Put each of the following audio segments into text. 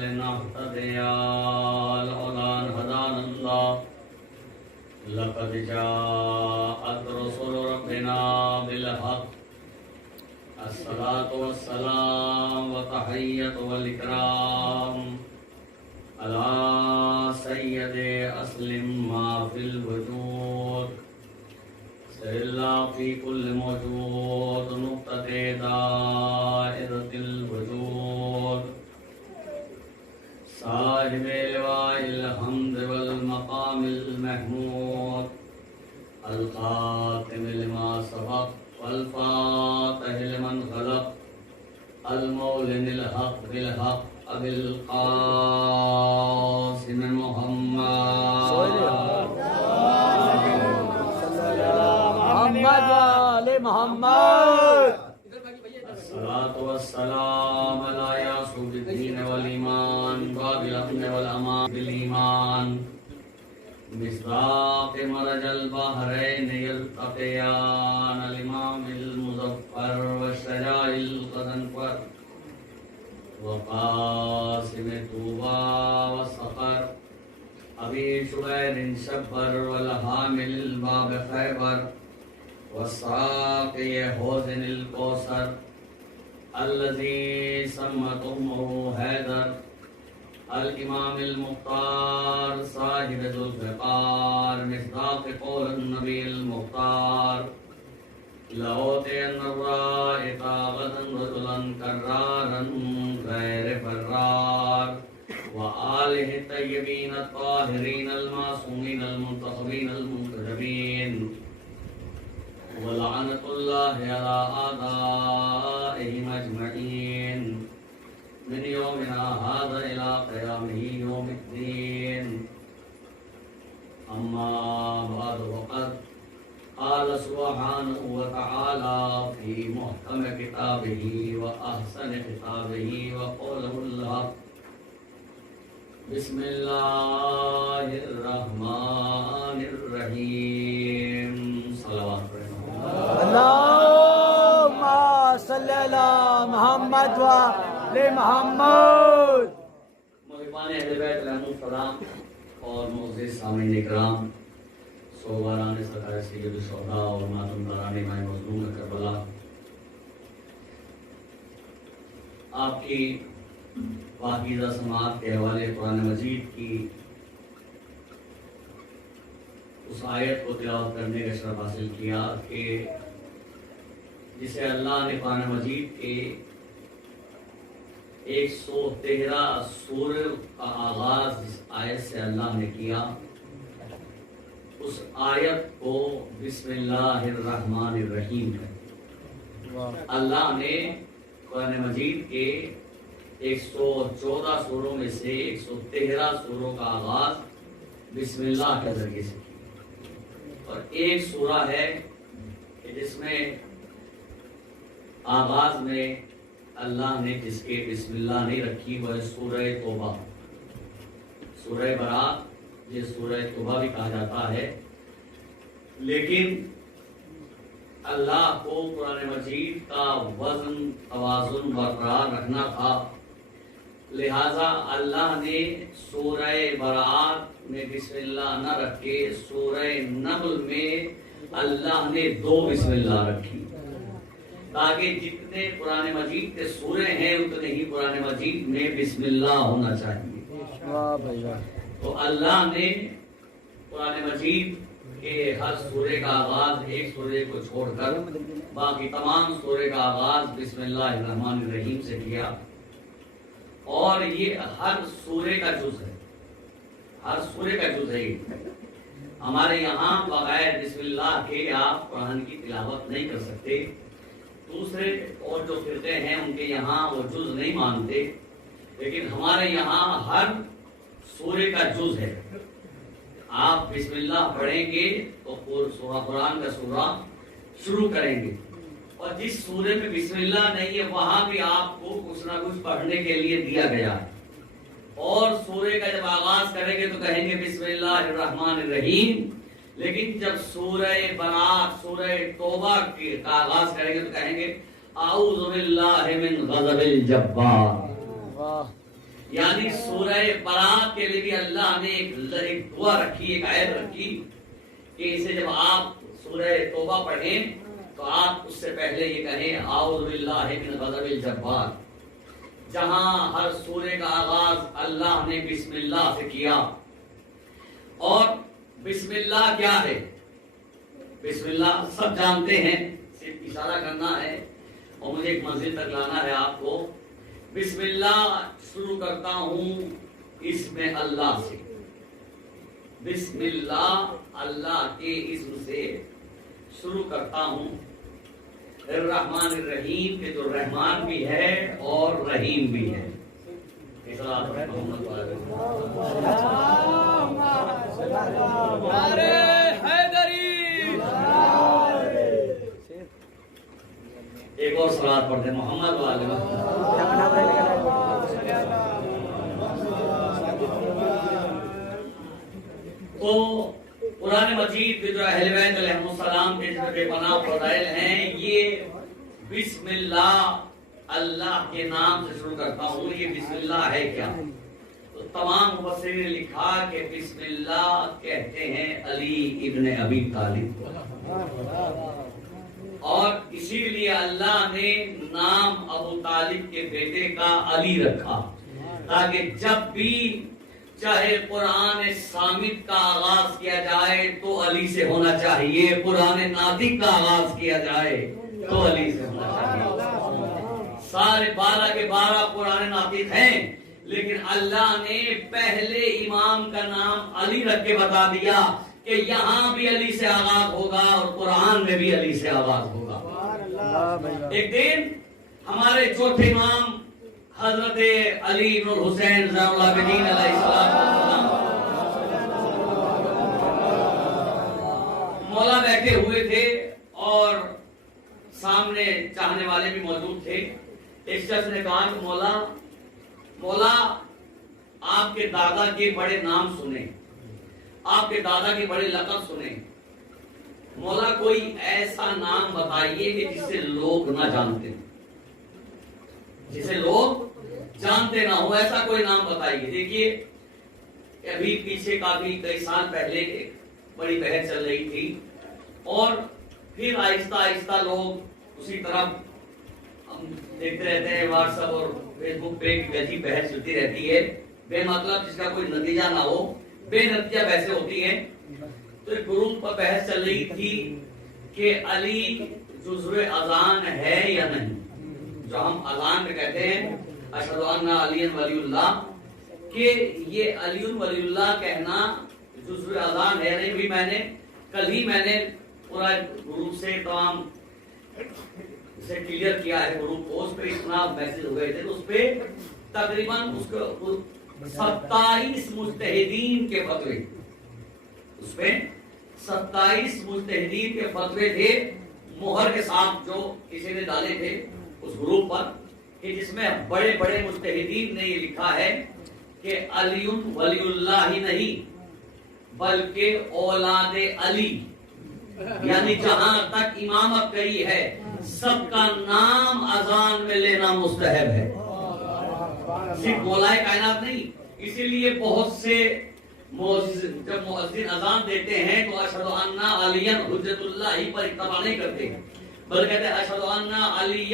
لنهتدي لولا أن هدانا الله لقد جاءت رسل ربنا بالحق الصلاة والسلام والتحية والإكرام على سيد أسلم ما في الوجود سر الله في كل موجود نقطة دائرة الوجود صاحب لواء الحمد والمقام المحمود الخاتم لما سبق والفاتح لمن خلق المولن الحق بالحق أبي القاسم محمد محمد الصلاة والسلام على ياسوب الدين والإيمان باب الأمن والأمان بالإيمان مصداق مرج البحرين يلتقيان الإمام المظفر والشجاع الغضنفر وقاسم طوبى والصخر أبي شبير شبر والحامل باب خيبر والساقي حوزن الكوثر الذي سمت أمه حيدر الإمام المختار صاحب ذو الفقار مصداق قول النبي المختار لأوتين الرائق غدا رجلا كرارا غير فرار وآله الطيبين الطاهرين المعصومين المنتخبين المنتجبين ولعنة الله على أعدائهم أجمعين من يومنا هذا إلى قيامه يوم الدين أما بعد وقد قال سبحانه وتعالى في محكم كتابه وأحسن كتابه وقوله الحق بسم الله الرحمن الرحيم صلوات اللهم صل على محمد وآل محمد محبان اہل بیت علیہم السلام اور معزز سامعین اکرام صوباران سرکار سید الشہداء اور ماتم داران ماہ مظلوم کربلا، آپ کی پاکیزہ سماعت کے حوالے قرآن مجید کی اس آیت کو تلاوت کرنے کا شرف حاصل کیا کہ جسے اللہ نے قرآن مجید کے 113 سورہ کا آغاز جس آیت سے اللہ نے کیا، اس آیت کو بسم اللہ الرحمن الرحیم ہے۔ اللہ نے قرآن مجید کے 114 سوروں میں سے 113 سوروں کا آغاز بسم اللہ کے ذریعے سے کیا، اور ایک سورہ ہے کہ جس میں آغاز میں اللہ نے جس کے بسم اللہ نہیں رکھی وہ ہے سورہ توبہ، سورہ برات، یہ سورہ توبہ بھی کہا جاتا ہے۔ لیکن اللہ کو قرآن مجید کا وزن توازن برقرار رکھنا تھا، لہذا اللہ نے سورہ برات میں بسم اللہ نہ رکھے، سورہ نمل میں اللہ نے 2 بسم اللہ رکھی، تاکہ جتنے قرآن مجید کے سورے ہیں اتنے ہی قرآن مجید میں بسم اللہ ہونا چاہیے۔ تو اللہ نے قرآن مجید کے ہر سورے کا آغاز ایک سورے کو چھوڑ کر باقی تمام سورے کا آغاز بسم اللہ الرحمن الرحیم سے کیا، اور یہ ہر سورے کا جز ہے، ہر سورے کا جز ہے۔ ہمارے یہاں بغیر بسم اللہ کے آپ قرآن کی تلاوت نہیں کر سکتے، دوسرے اور جو فرقے ہیں ان کے یہاں وہ جز نہیں مانتے، لیکن ہمارے یہاں ہر سورے کا جز ہے۔ آپ بسم اللہ پڑھیں گے تو سورہ قرآن کا سورہ شروع کریں گے، اور جس سورے میں بسم اللہ نہیں ہے وہاں بھی آپ کو کچھ نہ کچھ پڑھنے کے لیے دیا گیا ہے، اور سورے کا جب آغاز کریں گے تو کہیں گے بسم اللہ الرحمن الرحیم، لیکن جب سورہ برات سورہ توبہ کا آغاز کریں گے تو کہیں گے اعوذ باللہ من غضب الجبار۔ یعنی سورہ برات کے لیے بھی اللہ نے ایک دعا رکھی، ایک آیت رکھی کہ اسے جب آپ سورہ توبہ پڑھیں تو آپ اس سے پہلے یہ کہیں اعوذ باللہ من غضب الجبار، جہاں ہر سورے کا آغاز اللہ نے بسم اللہ سے کیا۔ اور بسم اللہ کیا ہے؟ بسم اللہ سب جانتے ہیں، صرف اشارہ کرنا ہے اور مجھے ایک منزل تک لانا ہے آپ کو۔ بسم اللہ شروع کرتا ہوں اسم اللہ سے، بسم اللہ اللہ کے اسم سے شروع کرتا ہوں۔ الرحمن الرحیم کہ جو رحمان بھی ہے اور رحیم بھی ہے۔ ایک اور صلوات پڑھتے محمد والے۔ تو قرآن مجید کے جو اہل بیت علیہ السلام کے جو بے پناہ فضائل ہیں، یہ بسم اللہ اللہ کے نام سے شروع کرتا ہوں۔ یہ بسم اللہ ہے کیا؟ تو تمام مفسرین نے لکھا کہ بسم اللہ کہتے ہیں علی ابن ابی طالب کو، اور اسی لیے اللہ نے نام ابو طالب کے بیٹے کا علی رکھا، تاکہ جب بھی چاہے قرآن صامت کا آغاز کیا جائے تو علی سے ہونا چاہیے، قرآن ناطق کا آغاز کیا جائے تو علی سے ہونا چاہیے۔ سارے 12 کے 12 قرآن ناطق ہیں، لیکن اللہ نے پہلے امام کا نام علی رکھ کے بتا دیا کہ یہاں بھی علی سے آغاز ہوگا اور قرآن میں بھی علی سے آغاز ہوگا۔ ایک دن ہمارے چوتھے امام حضرت علی بن حسین زین العابدین علیہ السلام مولا بیٹھے ہوئے تھے اور سامنے چاہنے والے بھی موجود تھے۔ ایک شخص نے کہا کہ مولا آپ کے دادا کے بڑے نام سنیں، آپ کے دادا کے بڑے لقب سنیں، مولا کوئی ایسا نام بتائیے کہ جسے لوگ نہ جانتے، جسے لوگ جانتے نہ ہو، ایسا کوئی نام بتائیے۔ دیکھیے ابھی پیچھے کئی سال پہلے ایک بڑی بحث چل رہی تھی، اور پھر آہستہ آہستہ لوگ اسی طرف ہم دیکھتے رہتے ہیں، واٹس ایپ اور فیس بک پہ ایسی بحث چلتی رہتی ہے بے مطلب، جس کا کوئی نتیجہ نہ ہو، بے نتیجہ بحثیں ہوتی ہیں۔ تو ایک گروپ پر بحث چل رہی تھی کہ علی جزو اذان ہے یا نہیں، جو ہم اذان میں کہتے ہیں اشہد ان علی ولی اللہ، کہ یہ علی ولی اللہ کہنا جزو اذان ہے نہیں۔ بھی میں نے پورا گروپ سے تمام اسے کلیئر کیا ہے، گروپ کو، اس پہ اتنا میسج ہو گئے تھے، تو اس پہ تقریباً اس کو 27 مجتہدین کے فتوے، اس پہ 27 مجتہدین کے فتوے تھے مہر کے ساتھ، جو کسی نے ڈالے تھے اس گروپ پر، کہ جس میں بڑے بڑے مجتہدین نے یہ لکھا ہے کہ علی ولی اللہ ہی نہیں بلکہ اولاد علی، یعنی جہاں تک امامت گئی ہے سب کا نام اذان میں لینا مستحب ہے، صرف مولائے کائنات نہیں۔ اسی لیے بہت سے جب مؤذن اذان دیتے ہیں تو اشہد ان علی حجت اللہ ہی پر اتباع نہیں کرتے، بلکہ کہتے ہیں اشہد ان علی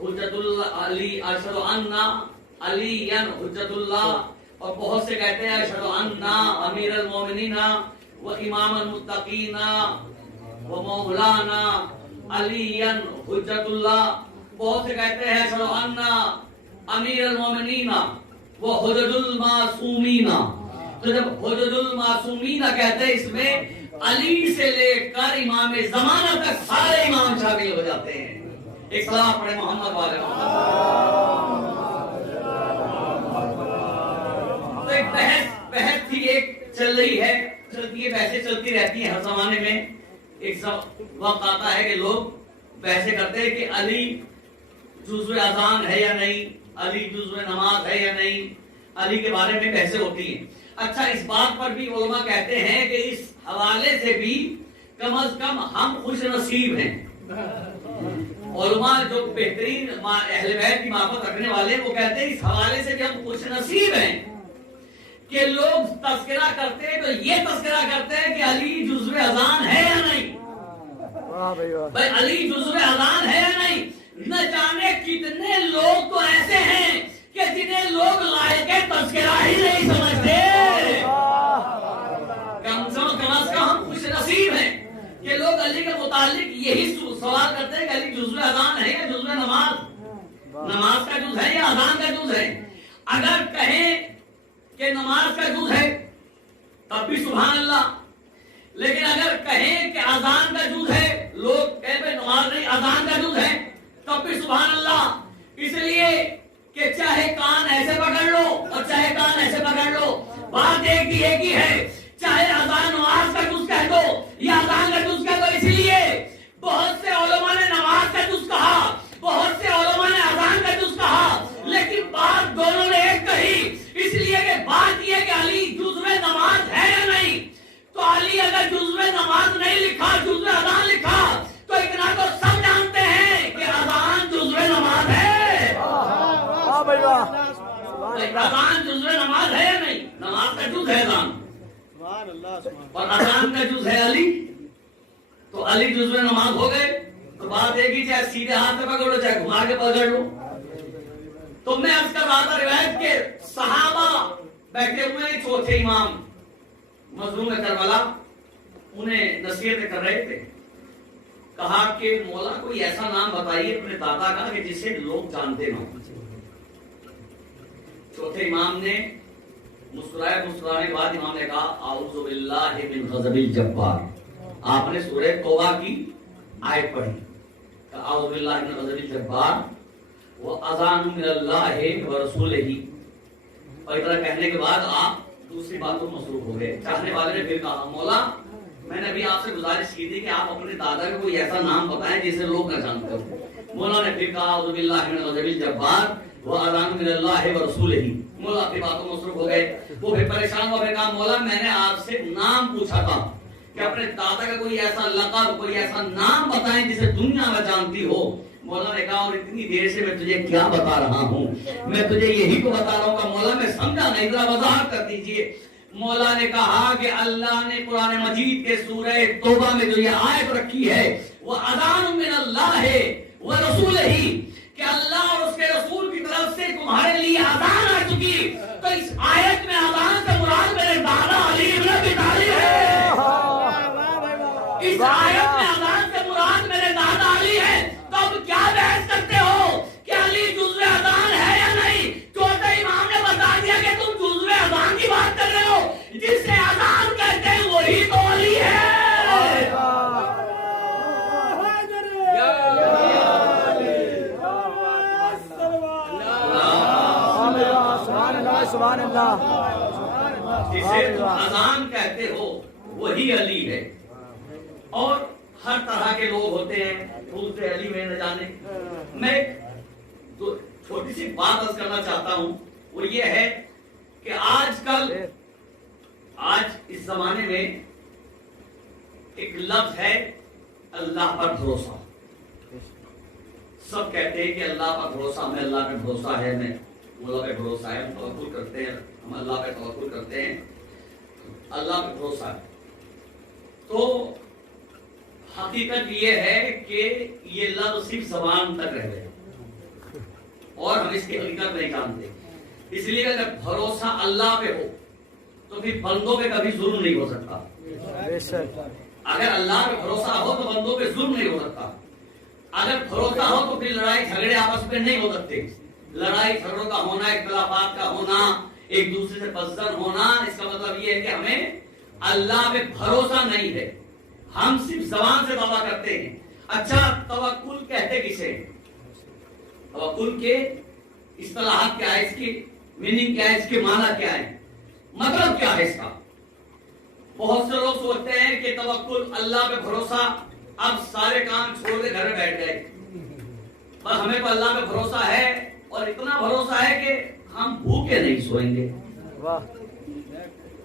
حجت اللہ، علی اشہد ان علی حجت اللہ، اور بہت سے کہتے ہیں اشہد ان امیر المومنین و امام المتقین و مولانا علی حجت اللہ، بہت سے کہتے ہیں اشہد ان امیر المومنین و حجت المعصومین۔ تو جب حجت المعصومین کہتے ہیں، اس میں علی سے لے کر امام زمانہ تک سارے امام شامل ہو جاتے ہیں۔ ایک سلام پڑھے محمد والے۔ تو ایک بحث تھی، ایک چل رہی ہے، چلتی ہے، بحثیں چلتی رہتی ہیں ہر زمانے میں۔ ایک وقت آتا ہے کہ لوگ بحثیں کرتے ہیں کہ علی جزو اذان ہے یا نہیں، علی جزو نماز ہے یا نہیں، علی کے بارے میں بحثیں ہوتی ہیں۔ اچھا، اس بات پر بھی علماء کہتے ہیں کہ اس حوالے سے بھی کم از کم ہم خوش نصیب ہیں علماء جو بہترین اہل بیت کی محبت رکھنے والے وہ کہتے ہیں اس حوالے سے کہ ہم خوش نصیب ہیں کہ لوگ تذکرہ کرتے ہیں تو یہ تذکرہ کرتے ہیں کہ علی جزو اذان ہے یا نہیں. بھائی علی جزو اذان ہے یا نہیں. نہ جانے کتنے لوگ تو ایسے ہیں کہ جنہیں لوگ لائق تذکرہ ہی نہیں سمجھتے. کم از کم ہم خوش نصیب ہیں کہ لوگ علی کے متعلق یہی سوال کرتے ہیں کہ علی جزو اذان ہے یا جزو نماز, نماز کا جز ہے یا اذان کا جز ہے. اگر کہیں کہ نماز کا جز ہے تب بھی سبحان اللہ, لیکن اگر کہیں کہ اذان کا جز ہے, لوگ کہیں بھائی نماز نہیں اذان کا جز ہے تب بھی سبحان اللہ. اس لیے کہ چاہے کان ایسے پکڑ لو اور چاہے کان ایسے پکڑ لو, بات ایک ہی ہے. چاہے اذان نماز کا جز کہہ دو یا اذان کا جز کہہ دو. اس لیے بہت سے علماء نے نماز کا جز کہا, بہت سے علماء نے اذان کا جز کہا, لیکن بات دونوں نے ایک کہی. اس لیے کہ بات یہ کہ علی جزو نماز ہے یا نہیں. تو علی اگر جزو نماز نہیں لکھا, جزو اذان لکھا, تو اتنا تو سب جانتے ہیں کہ اذان جزو نماز ہے. اذان جزو نماز ہے یا نہیں. نماز کا جز ہے اذان اور اذان کا جز ہے علی. تو علی جزو نماز ہو گئے. تو بات ایک ہی, چاہے سیدھے ہاتھ سے پکڑ لو چاہے گھما کے پکڑ لو. تو میں عرض کر رہا تھا روایت کے صحابہ بیٹھے ہوئے ہیں, چوتھے امام مظلوم کربلا, انہیں نصیحتیں کر رہے تھے. کہا کہ مولا کوئی ایسا نام بتائیے اپنے دادا کا کہ جسے لوگ جانتے نہ. چوتھے امام نے مسکرانے کے بعد امام نے کہا اعوذ باللہ من غضب الجبار. آپ نے سورہ توبہ کی آیت پڑھی, اعوذ باللہ من غضب الجبار وَأَذَانٌ مِّنَ اللَّهِ وَرَسُولِهِ. اور اتنا کہنے کے بعد آپ دوسری بات پر مصروف ہو گئے. چاہنے والے نے پھر کہا مولا میں نے ابھی آپ سے گزارش کی تھی کہ آپ اپنے دادا کو کوئی ایسا نام بتائیں جسے لوگ نہ جانتے ہو. مولا نے پھر کہا اعوذ باللہ من غضب الجبار وَأَذَانٌ مِّنَ اللَّهِ وَرَسُولِهِ. مولا اپنی باتوں میں مصروف ہو گئے. وہ پھر پریشان ہوا, پھر کہا مولا میں نے آپ سے نام پوچھا تھا کہ اپنے دادا کا کوئی ایسا لقب, کوئی ایسا نام بتائیں جسے دنیا میں جانتی ہو. مولا نے کہا اور اتنی دیر سے میں تجھے کیا بتا رہا ہوں, میں تجھے یہی کو بتا رہا ہوں. کہ مولا میں سمجھا نہیں, ذرا وضاحت کر دیجئے. مولا نے کہا کہ اللہ نے قرآن مجید کے سورہ توبہ میں جو یہ آیت رکھی ہے وہ اذان من اللہ ورسولہ, کہ اللہ اور اس کے رسول کی طرف سے تمہارے لیے اذان آ چکی. تو اس آیت میں اذان سے مراد میرے دادا علی بن ابی طالب ہے. اس آیت میں اذان سے مراد میرے دادا علی ہے. تب کیا بحث کرتے ہو کہ علی جزو اذان ہے یا نہیں. چوتھے امام نے بتا دیا کہ تم جزو اذان کی بات کر رہے ہو, جسے اذان کہتے ہیں وہی تو علی ہے. سبحان اللہ. جسے تم اذان کہتے ہو وہی علی ہے. اور ہر طرح کے لوگ ہوتے ہیں, پوچھتے علی میں نہ جانے. میں جو چھوٹی سی بات عرض کرنا چاہتا ہوں وہ یہ ہے کہ آج اس زمانے میں ایک لفظ ہے اللہ پر بھروسہ. سب کہتے ہیں کہ اللہ پر بھروسہ, ہمیں اللہ پہ بھروسہ ہے, ہمیں مولا پہ بھروسہ ہے, ہم توکل کرتے ہیں, ہم اللہ پہ توکل کرتے ہیں, اللہ پہ بھروسہ ہے. تو حقیقت یہ ہے کہ یہ لفظ صرف زبان تک رہ گئے اور ہم اس کی حقیقت نہیں جانتے. اس لیے اگر بھروسہ اللہ پہ ہو تو پھر بندوں پہ کبھی ظلم نہیں ہو سکتا. اگر اللہ پہ بھروسہ ہو تو بندوں پہ ظلم نہیں ہو سکتا. اگر بھروسہ ہو تو پھر لڑائی جھگڑے آپس میں نہیں ہو سکتے. لڑائی جھگڑوں کا ہونا, اختلافات کا ہونا, ایک دوسرے سے بدزن ہونا, اس کا مطلب یہ ہے کہ ہمیں اللہ پہ بھروسہ نہیں ہے. ہم صرف زبان سے دعویٰ کرتے ہیں. اچھا توکل کہتے کسے؟ توکل کے اصطلاحات کیا ہے, اس کی میننگ کیا ہے, اس کے معنی کیا ہے, مطلب کیا ہے اس کا؟ بہت سے لوگ سوچتے ہیں کہ توکل اللہ پہ بھروسہ, اب سارے کام چھوڑ کے گھر میں بیٹھ گئے, بس ہمیں تو اللہ پہ بھروسہ ہے اور اتنا بھروسہ ہے کہ ہم بھوکے نہیں سوئیں گے.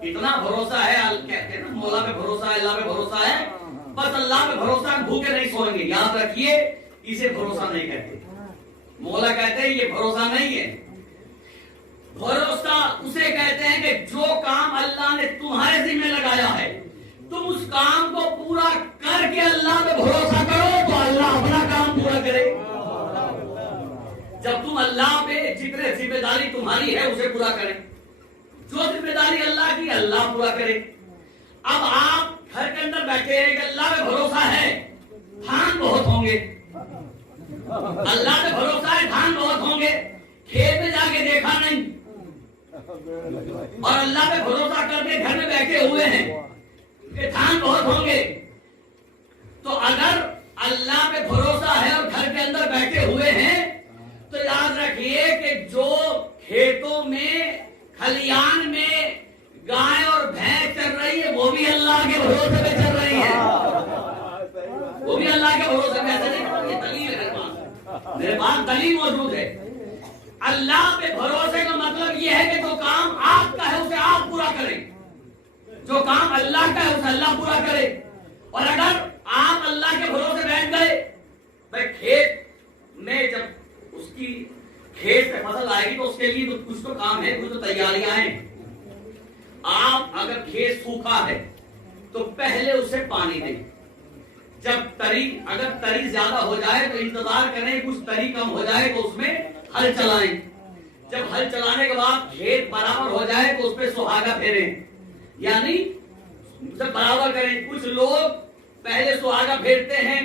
اتنا بھروسہ ہے, کہتے ہیں نا مولا پہ بھروسہ ہے, اللہ پہ بھروسہ ہے, بس اللہ پہ بھروسہ ہے, بھوکے نہیں سوئیں گے. یاد رکھیے اسے بھروسہ نہیں کہتے. مولا کہتے ہیں یہ بھروسہ نہیں ہے. بھروسہ اسے کہتے ہیں کہ جو کام اللہ نے تمہارے ذمہ لگایا ہے تم اس کام کو پورا کر کے اللہ پہ بھروسہ کرو تو اللہ اپنا کام پورا کرے. جب تم اللہ پہ جتنے ذمہ داری تمہاری ہے اسے پورا کریں. جو ذمہ داری اللہ کی اللہ پورا کرے. اب آپ گھر کے اندر بیٹھے ہیں کہ اللہ پہ بھروسہ ہے دھان بہت ہوں گے. اللہ پہ بھروسہ ہے دھان بہت ہوں گے. کھیت میں جا کے دیکھا نہیں اور اللہ پہ بھروسہ کر کے گھر میں بیٹھے ہوئے ہیں کہ دھان بہت ہوں گے. تو اگر اللہ پہ بھروسہ ہے اور گھر کے اندر بیٹھے ہوئے ہیں تو یاد رکھیے کہ جو کھیتوں میں کھلیان میں گائے اور بھینس چل رہی ہے وہ بھی اللہ کے بھروسے پہ چل رہی ہے. وہ بھی اللہ کے بھروسے پہ. ایسا نہیں یہ دلیل ہے میرے پاس دلیل موجود ہے. اللہ پہ بھروسے کا مطلب یہ ہے کہ جو کام آپ کا ہے اسے آپ پورا کریں. جو کام اللہ کا ہے اسے اللہ پورا کرے. اور اگر آپ اللہ کے بھروسے بیٹھ گئے بھائی کھیت میں جب اس کی کھیت سے فصل آئے گی تو اس کے لیے تو کچھ تو کام ہے کچھ تو تیاریاں ہیں. آپ اگر کھیت سوکھا ہے تو پہلے اسے پانی دیں. جب اگر تری زیادہ ہو جائے تو انتظار کریں کچھ تری کم ہو جائے تو اس میں ہل چلائیں. جب ہل چلانے کے بعد کھیت برابر ہو جائے تو اس پہ سہاگا پھیریں یعنی جب برابر کریں. کچھ لوگ پہلے سہاگا پھیرتے ہیں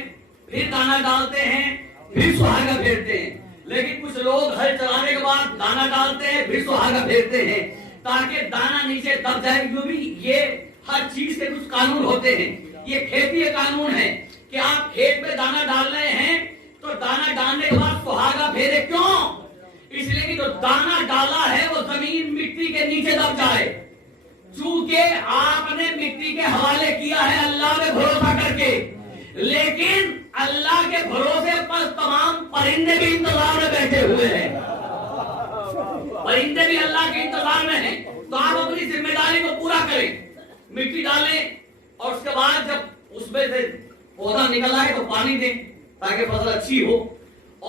پھر دانا ڈالتے ہیں پھر سہاگا پھیرتے ہیں. لیکن کچھ لوگ ہل چلانے کے بعد دانا ڈالتے ہیں پھر سہاگا پھیرتے ہیں تاکہ دانا نیچے دب جائے. جو بھی یہ ہر چیز کے کچھ قانون ہوتے ہیں. یہ کھیتی کے قانون ہے کہ آپ کھیت میں دانا ڈال رہے ہیں تو دانا ڈالنے کے بعد سہاگا پھیرے. کیوں؟ اس لیے کہ جو دانا ڈالا ہے وہ زمین مٹی کے نیچے دب جائے. چونکہ آپ نے مٹی کے حوالے کیا ہے اللہ پہ بھروسہ کر کے. لیکن اللہ کے بھروسے پر تمام پرندے بھی انتظار میں بیٹھے ہوئے ہیں. پرندے بھی اللہ کے انتظار میں ہیں. تو آپ اپنی ذمہ داری کو پورا کریں. مٹی ڈالیں اور اس کے بعد جب اس میں سے پودا نکل آئے تو پانی دیں تاکہ فصل اچھی ہو.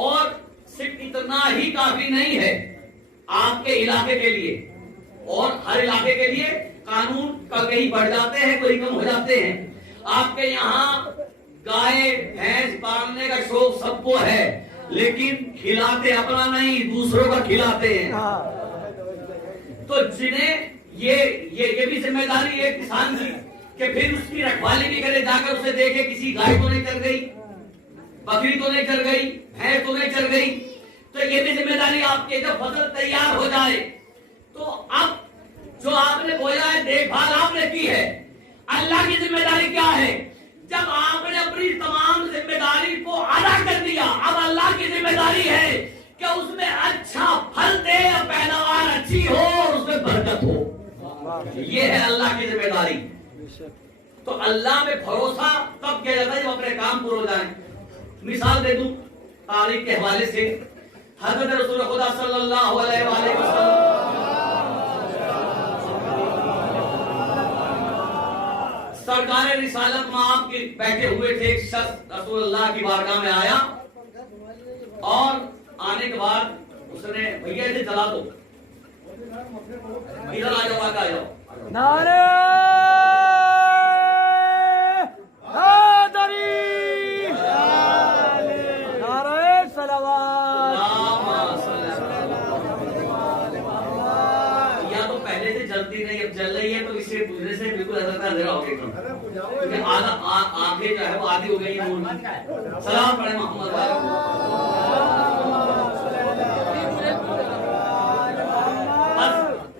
اور صرف اتنا ہی کافی نہیں ہے آپ کے علاقے کے لیے اور ہر علاقے کے لیے قانون کہیں بڑھ جاتے ہیں کوئی کم ہو جاتے ہیں. آپ کے یہاں گائے بھینس پالنے کا شوق سب کو ہے لیکن کھلاتے اپنا نہیں دوسروں کا کھلاتے ہیں. تو جنہیں یہ بھی ذمہ داری ہے کسان کی کہ پھر اس کی رکھوالی بھی کرے. جا کر اسے دیکھے کسی گائے تو نہیں چل گئی بکری تو نہیں چل گئی بھینس تو نہیں چل گئی. تو یہ بھی ذمہ داری آپ کے. جب فصل تیار ہو جائے تو اب جو آپ نے بویا ہے دیکھ بھال آپ نے کی ہے. اللہ کی ذمہ داری کیا ہے؟ جب آپ نے اپنی تمام ذمہ داری کو ادا کر دیا اب اللہ کی ذمہ داری ہے کہ اس میں اچھا پھل دے پیداوار اچھی ہو اور اس میں برکت ہو. یہ ہے اللہ کی ذمہ داری. تو اللہ پہ بھروسہ تب کیا جاتا ہے جب اپنے کام پورے ہو جائیں. مثال دے دوں تاریخ کے حوالے سے. حضرت رسول خدا صلی اللہ علیہ وآلہ وسلم سرکار رسالت میں آپ کے بیٹھے ہوئے تھے. ایک شخص رسول اللہ کی بارگاہ میں آیا اور آنے کے بعد اس نے بھیا اسے جلا دو ادھر آ جاؤ آ جاؤ. نعرہ حیدری نعرہ صلوات. یا تو پہلے سے جلتی نہیں اب جل رہی ہے تو اسے پوچھنے سے بالکل ایسا کا اندھیرا ہو گیا کیونکہ آنکھیں جو ہے وہ آدھی ہو گئی. سلام پڑھے محمد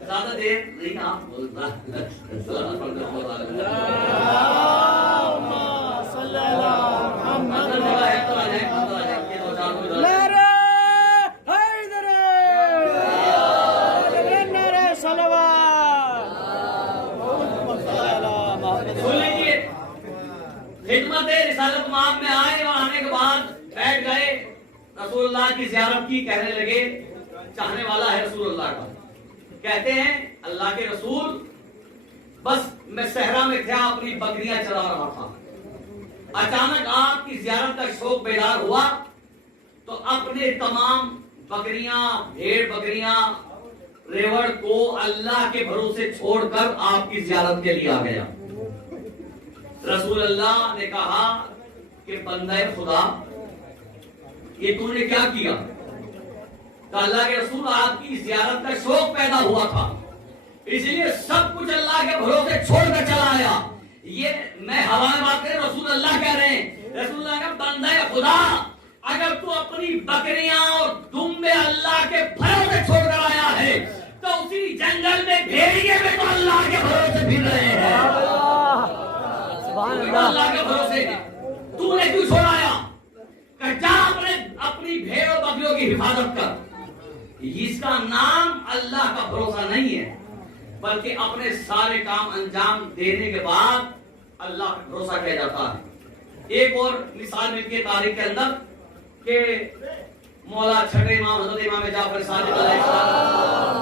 زیادہ دیر نہیں آپ بولتا. سلام پڑھنے محمد خدمت رسالت مآب میں آئے اور آنے کے بعد بیٹھ گئے. رسول اللہ کی زیارت کی کہنے لگے چاہنے والا ہے رسول اللہ کا. کہتے ہیں اللہ کے رسول بس میں صحرا میں تھا اپنی بکریاں چلا رہا تھا. اچانک آپ کی زیارت کا شوق بیدار ہوا تو اپنے تمام بکریاں، بھیڑ بکریاں، ریوڑ کو اللہ کے بھروسے چھوڑ کر آپ کی زیارت کے لیے آ گیا۔ رسول اللہ نے کہا کہ بندہ خدا، یہ تو نے کیا کیا؟ کہ اللہ کے رسول، آپ کی زیارت کا شوق پیدا ہوا تھا، اس لیے سب کچھ اللہ کے بھروسے چھوڑ کر چلا آیا۔ یہ میں ہوا میں بات کریں، رسول اللہ کہہ رہے ہیں، رسول اللہ کا بندہ خدا، اگر تو اپنی بکریاں اور دمبے اللہ کے بھروسے چھوڑ کر آیا ہے تو اسی جنگل میں بھیڑیے میں تو اللہ کے بھروسے پھر رہے ہیں۔ اللہ کے بھروسے تو نے کیوں چھوڑایا؟ کہ جا اپنی بھیڑ اور بکریوں کی حفاظت کر۔ اس کا نام اللہ کا بھروسہ نہیں ہے، بلکہ اپنے سارے کام انجام دینے کے بعد اللہ کا بھروسہ کیا جاتا ہے۔ ایک اور مثال ملتی ہے تاریخ کے اندر کہ مولا چھٹے امام حضرت امام جعفر صادق علیہ السلام،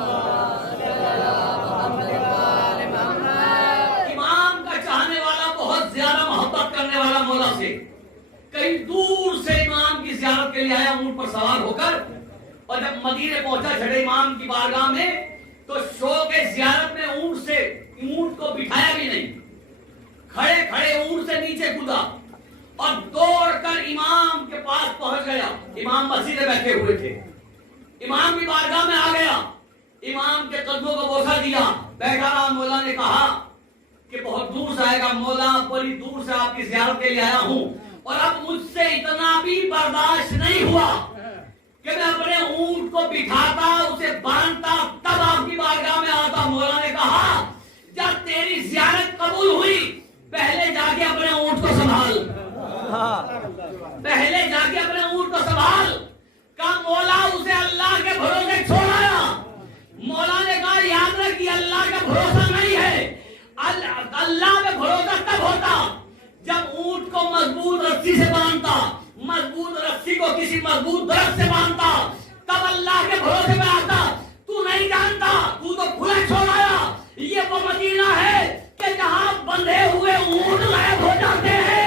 امام کا چاہنے والا، بہت زیادہ محبت کرنے والا مولا سے، کئی دور سے امام کی زیارت کے لیے آیا اونٹ پر سوار ہو کر، اور جب مدینے پہنچا چھٹے امام کی بارگاہ میں تو شوق زیارت میں اونٹ کو بٹھایا بھی نہیں، کھڑے کھڑے اونٹ سے نیچے کودا اور دوڑ کر امام کے پاس پہنچ گیا۔ امام مسجد میں بیٹھے ہوئے تھے، امام کی بارگاہ میں آ گیا، امام کے قدموں کو بوسہ دیا، بیٹھا رہا۔ مولا نے کہا کہ بہت دور سے آئے گا مولا، بڑی دور سے آپ کی زیارت کے لیے آیا ہوں، اور اب مجھ سے اتنا بھی برداشت نہیں ہوا کہ میں اپنے اونٹ کو بٹھاتا، اسے باندھتا، تب آپ کی بارگاہ میں آتا۔ مولا نے کہا جب تیری زیارت قبول ہوئی پہلے جا کے اپنے اونٹ کو سنبھال، پہلے جا کے اپنے اونٹ کو سنبھال۔ کہا مولا اسے اللہ کے بھروسے چھوڑایا۔ مولا نے کہا یاد رکھ یہ اللہ کا بھروسہ نہیں ہے، اللہ کا بھروسہ تب ہوتا جب اونٹ کو مضبوط رسی سے باندھتا، مضبوط رسی کو کسی مضبوط درخت سے باندھتا، تب اللہ کے بھروسے میں آتا۔ تو نہیں جانتا، تو کھلا چھوڑایا۔ یہ وہ مدینہ ہے کہ جہاں بندھے ہوئے اونٹ غائب ہو جاتے ہیں۔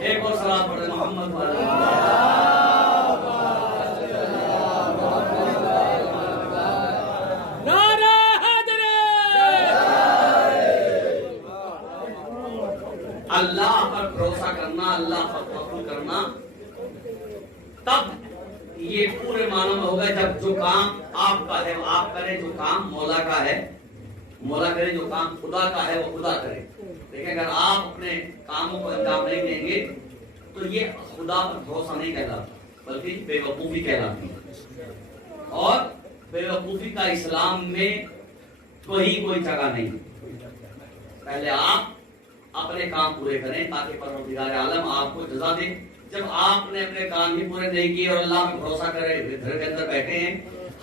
ایک اور سلام پڑھے محمد والے۔ اللہ پر بھروسہ کرنا، اللہ پر توکل کرنا تب یہ پورے معنوں میں ہوگا جب جو کام آپ کا ہے آپ کریں، جو کام مولا کا ہے مولا کرے، جو کام خدا کا ہے وہ خدا کرے۔ لیکن اگر آپ اپنے کاموں کو انجام نہیں دیں گے تو یہ خدا پر بھروسہ نہیں کہلاتا بلکہ بے وقوفی کہلاتی ہے، اور بے وقوفی کا اسلام میں کوئی جگہ نہیں۔ پہلے آپ اپنے کام پورے کریں تاکہ پروردگار عالم آپ کو جزا دے۔ جب آپ نے اپنے کام ہی پورے نہیں کیے اور اللہ پہ بھروسہ کرے، گھر کے اندر بیٹھے ہیں،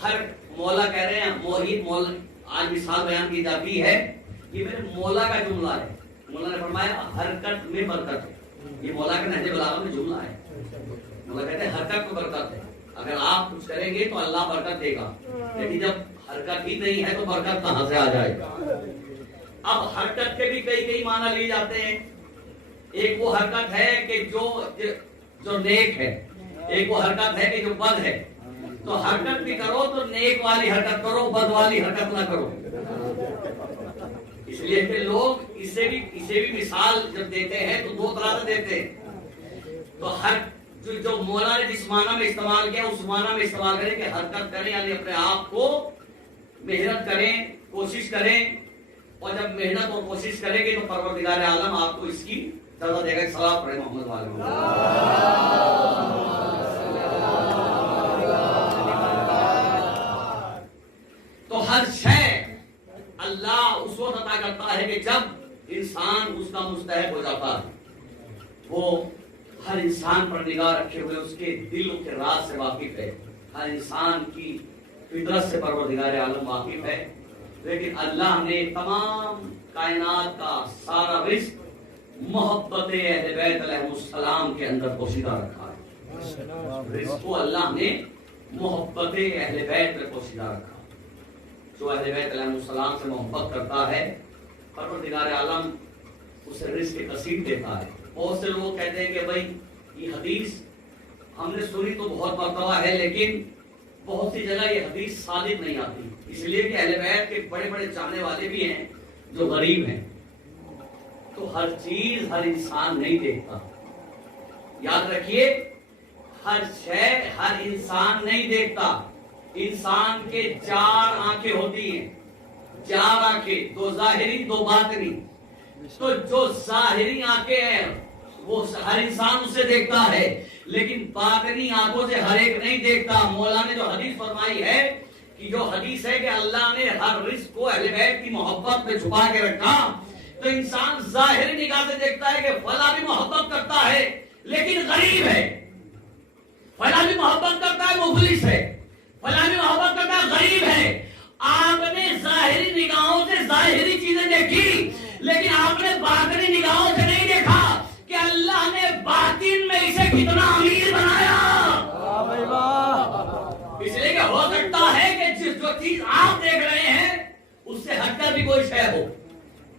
ہر مولا کہہ رہے ہیں، موہی مولا آج مثال بیان کی جاتی ہے، یہ میرے مولا کا جملہ ہے۔ مولا نے فرمایا حرکت میں برکت ہے، یہ مولا کے نہج بلاغہ میں جملہ ہے۔ مولا کہتے ہیں حرکت میں برکت ہے، اگر آپ کچھ کریں گے تو اللہ برکت دے گا، لیکن جب حرکت ہی نہیں ہے تو برکت کہاں سے آ جائے گا۔ اب حرکت کے بھی کئی معنی لیے جاتے ہیں۔ ایک وہ حرکت ہے کہ جو نیک ہے، ایک وہ حرکت ہے کہ جو بد ہے۔ تو حرکت بھی کرو تو نیک والی حرکت کرو، بد والی حرکت نہ کرو۔ اس لیے کہ لوگ اسے بھی مثال جب دیتے ہیں تو دو طرح سے دیتے ہیں۔ تو جو مولا نے جس معنی میں استعمال کیا اس معنی میں استعمال کریں کہ حرکت کریں، یعنی اپنے آپ کو محنت کریں، کوشش کریں، اور جب محنت اور کوشش کریں گے تو پروردگار عالم آپ کو اس کی سزا دے گا۔ صلاۃ پڑھیں محمد والے۔ تو ہر شے اللہ اس وقت عطا کرتا ہے کہ جب انسان اس کا مستحق ہو جاتا ہے۔ وہ ہر انسان پر نگاہ رکھے ہوئے اس کے دل کے راز سے واقف ہے، ہر انسان کی فطرت سے پروردگار عالم واقف ہے، لیکن اللہ نے تمام کائنات کا سارا رزق محبت اہل بیت علیہ السلام کے اندر پوشیدہ رکھا ہے۔ رزق کو اللہ نے محبت اہل بیت میں پوشیدہ رکھا۔ جو اہل بیت علیہ السلام سے محبت کرتا ہے پروردگار عالم اسے رزق کثیر دیتا ہے۔ بہت سے لوگ کہتے ہیں کہ بھائی یہ حدیث ہم نے سنی تو بہت مرتبہ ہے، لیکن بہت سی جگہ یہ حدیث ثابت نہیں آتی، اس لیے کہ اہل بیت کے بڑے بڑے چاہنے والے بھی ہیں جو غریب ہیں۔ تو ہر چیز ہر انسان نہیں دیکھتا، یاد رکھیے ہر شے ہر انسان نہیں دیکھتا۔ انسان کے 4 آنکھیں ہوتی ہیں، 4 آنکھیں، 2 ظاہری 2 باطنی۔ تو جو ظاہری آنکھیں ہیں وہ ہر انسان اسے دیکھتا ہے، لیکن باطنی آنکھوں سے ہر ایک نہیں دیکھتا۔ مولا نے جو حدیث فرمائی ہے کہ جو حدیث ہے کہ اللہ نے ہر رزق کو اہل بیت کی محبت میں چھپا کے رکھا، تو انسان ظاہری نگاہ سے دیکھتا ہے کہ فلاں بھی محبت کرتا ہے لیکن غریب ہے، فلاں بھی محبت کرتا ہے مفلس ہے، فلاں بھی محبت کرتا ہے غریب ہے۔ آپ نے ظاہری نگاہوں سے ظاہری چیزیں دیکھی، لیکن آپ نے باطنی نگاہوں سے نہیں دیکھا کہ اللہ نے باطن میں اسے کتنا امیر بنایا۔ اس لیے کہ ہو سکتا ہے کہ جو چیز آپ دیکھ رہے ہیں اس سے ہٹ کر بھی کوئی شے ہو،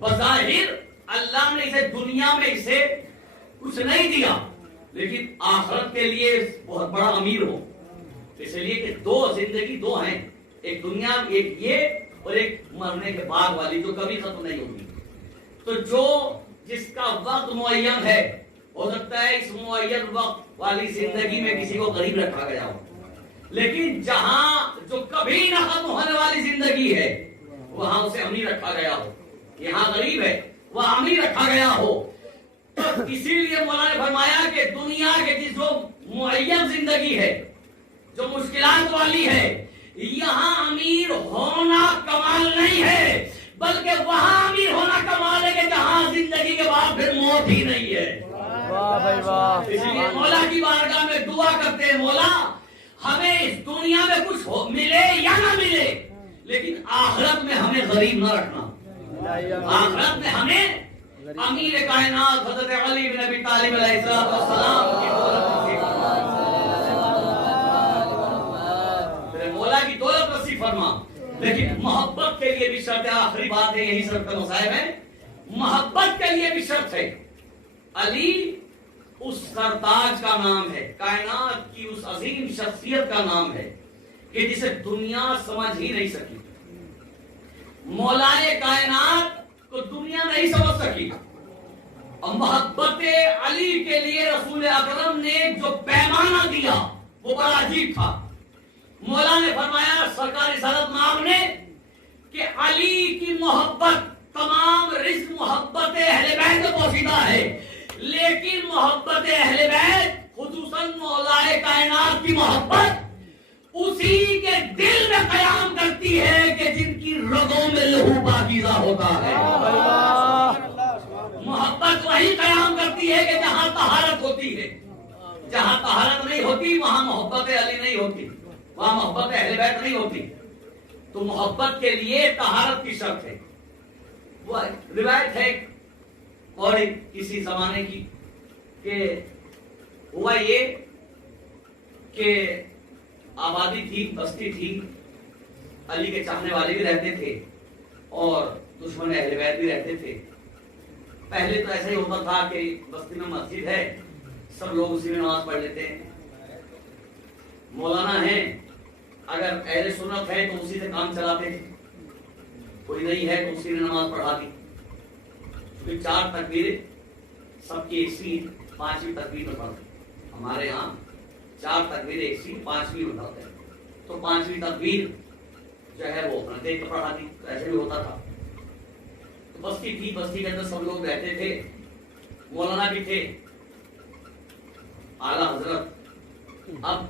بظاہر اللہ نے اسے دنیا میں اسے کچھ نہیں دیا، لیکن آخرت کے لیے بہت بڑا امیر ہو۔ اس لیے کہ 2 زندگی 2 ہیں، ایک دنیا ایک یہ اور ایک مرنے کے بعد والی جو کبھی ختم نہیں ہوگی۔ تو جو جس کا وقت معین ہے، ہو سکتا ہے اس معین وقت والی زندگی میں کسی کو غریب رکھا گیا ہو، لیکن جہاں جو کبھی نہ ختم ہونے والی زندگی ہے وہاں اسے امیر رکھا گیا ہو۔ یہاں غریب ہے وہاں امیر رکھا گیا ہو۔ تو اسی لیے مولا نے فرمایا کہ دنیا کے جس جو معین زندگی ہے جو مشکلات والی ہے، یہاں امیر ہونا کمال نہیں ہے، بلکہ وہاں امیر ہونا کمال ہے کہ جہاں زندگی کے بعد پھر موت ہی نہیں ہے۔ واہ بھائی واہ۔ اس لیے مولا کی بارگاہ میں دعا کرتے ہیں، مولا ہمیں اس دنیا میں کچھ ملے یا نہ ملے، لیکن آخرت میں ہمیں غریب نہ رکھنا۔ آخرت میں ہمیں امیر کائنات حضرت علی بن ابی طالب علیہ السلام کی دولت نصیب فرما، مولا کی دولت نصیب فرما۔ لیکن محبت کے لیے بھی شرط ہے، آخری بات ہے، یہی شرط کا مصائب ہے، محبت کے لیے بھی شرط ہے۔ علی اس سرتاج کا نام ہے، کائنات کی اس عظیم شخصیت کا نام ہے کہ جسے دنیا سمجھ ہی نہیں سکی، مولائے کائنات کو دنیا نہیں سمجھ سکی۔ اور محبت علی کے لیے رسول اکرم نے جو پیمانہ دیا وہ بڑا عجیب تھا۔ مولا نے فرمایا سرکار رسالت مآب نے کہ علی کی محبت تمام رزق محبت اہل بیت کو پوشیدہ ہے، لیکن محبت اہل بیت خصوصاً مولائے کائنات کی محبت اسی کے دل میں قیام کرتی ہے کہ جن کی رگوں میں لہو پاکیزہ ہوتا ہے۔ محبت وہی قیام کرتی ہے کہ جہاں طہارت ہوتی ہے، جہاں طہارت نہیں ہوتی وہاں محبت علی نہیں ہوتی، وہاں محبت اہل بیت نہیں ہوتی۔ تو محبت کے لیے طہارت کی شرط ہے۔ وہ روایت ہے اور کسی زمانے کی کہ ہوا یہ کہ آبادی تھی، بستی تھی، علی کے چاہنے والے بھی رہتے تھے اور دشمن اہل بیت بھی رہتے تھے۔ پہلے تو ایسا ہی ہوتا تھا کہ بستی میں مسجد ہے، سب لوگ اسی میں نماز پڑھ لیتے ہیں، مولانا ہیں اگر اہل سنت ہے تو اسی سے کام چلاتے ہیں، کوئی نہیں ہے تو اسی نے نماز پڑھا دی۔ 4 تکبیریں سب کی ایک سی 5ویں تکبیر میں پڑھتے ہیں، ہمارے یہاں 4 تکبیریں ایک سی 5ویں میں پڑھتے ہیں، تو 5ویں تکبیر جو ہے وہ اپنا دیکھ کر پڑھا دی، تو ایسے بھی ہوتا تھا۔ تو بستی تھی، بستی کے اندر سب لوگ رہتے تھے، مولانا بھی تھے، اعلیٰ حضرت۔ اب